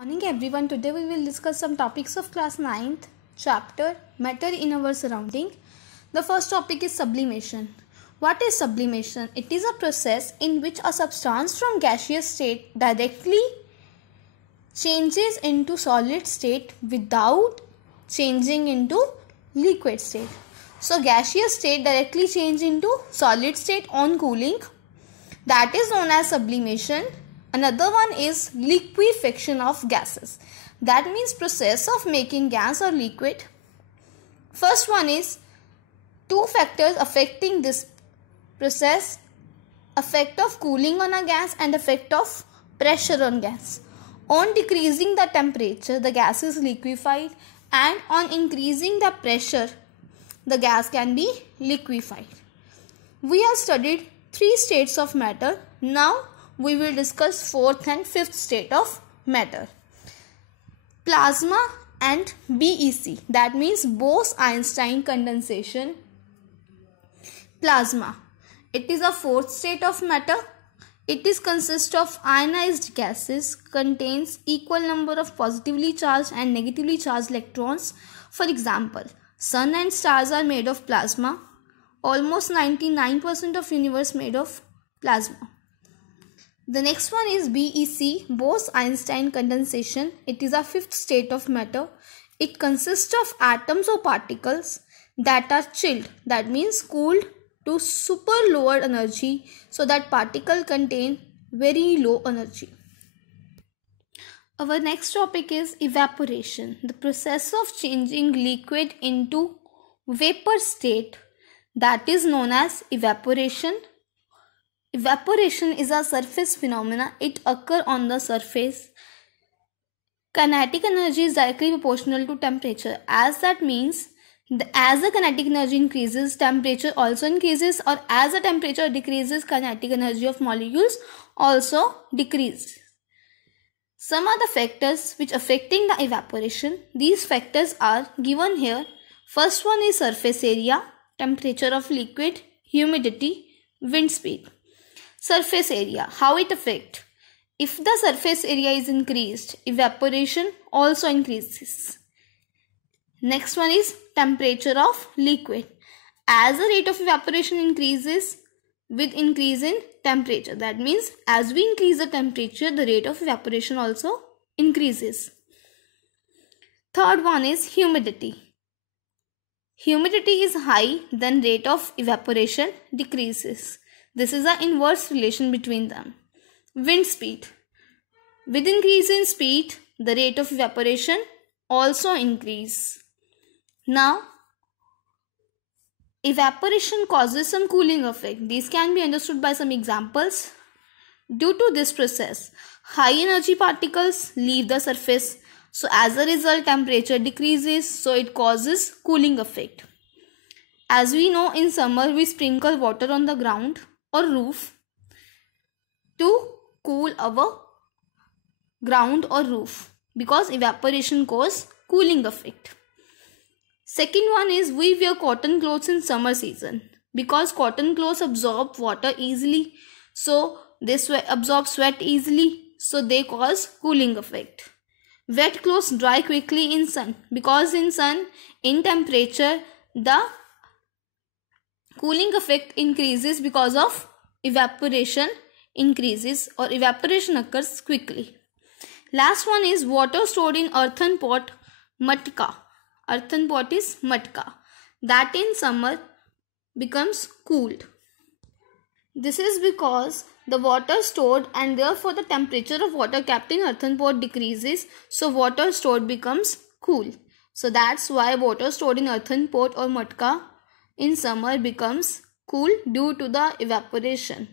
Morning everyone. Today we will discuss some topics of class 9th chapter Matter in Our Surrounding. The first topic is sublimation. What is sublimation? It is a process in which a substance from gaseous state directly changes into solid state without changing into liquid state. So gaseous state directly change into solid state on cooling. That is known as sublimation. Another one is liquefaction of gases. That means process of making gas or liquid. First one is two factors affecting this process: effect of cooling on a gas and effect of pressure on gas. On decreasing the temperature, the gas is liquefied, and on increasing the pressure, the gas can be liquefied. We have studied three states of matter. Now we will discuss fourth and fifth state of matter. Plasma and BEC, that means Bose-Einstein condensation. Plasma, it is a fourth state of matter. It is consists of ionized gases, contains equal number of positively charged and negatively charged electrons. For example, sun and stars are made of plasma. Almost 99% of universe made of plasma. The next one is BEC, Bose-Einstein condensation. It is a fifth state of matter. It consists of atoms or particles that are chilled, that means cooled to super lower energy, so that particle contain very low energy. Our next topic is evaporation, the process of changing liquid into vapor state, that is known as evaporation. Evaporation is a surface phenomena. It occurs on the surface. Kinetic energy is directly proportional to temperature. As that means, as the kinetic energy increases, temperature also increases, or as the temperature decreases, kinetic energy of molecules also decreases. Some are the factors which affecting the evaporation. These factors are given here. First one is surface area, temperature of liquid, humidity, wind speed. Surface area, how it affects? If the surface area is increased, evaporation also increases. Next one is temperature of liquid. As the rate of evaporation increases with increase in temperature, that means as we increase the temperature, the rate of evaporation also increases. Third one is humidity. Humidity is high, then rate of evaporation decreases. This is an inverse relation between them. Wind speed. With increase in speed, the rate of evaporation also increase. Now, evaporation causes some cooling effect. These can be understood by some examples. Due to this process, high energy particles leave the surface. So as a result, temperature decreases. So it causes cooling effect. As we know, in summer we sprinkle water on the ground or roof to cool our ground or roof, because evaporation causes cooling effect. Second one is we wear cotton clothes in summer season because cotton clothes absorb water easily, so they absorb sweat easily, so they cause cooling effect. Wet clothes dry quickly in sun because in sun, in temperature, the cooling effect increases because of evaporation increases, or evaporation occurs quickly. Last one is water stored in earthen pot, matka. Earthen pot is matka. That in summer becomes cooled. This is because the water stored and therefore the temperature of water kept in earthen pot decreases. So water stored becomes cool. So that's why water stored in earthen pot or matka in summer becomes cool due to the evaporation.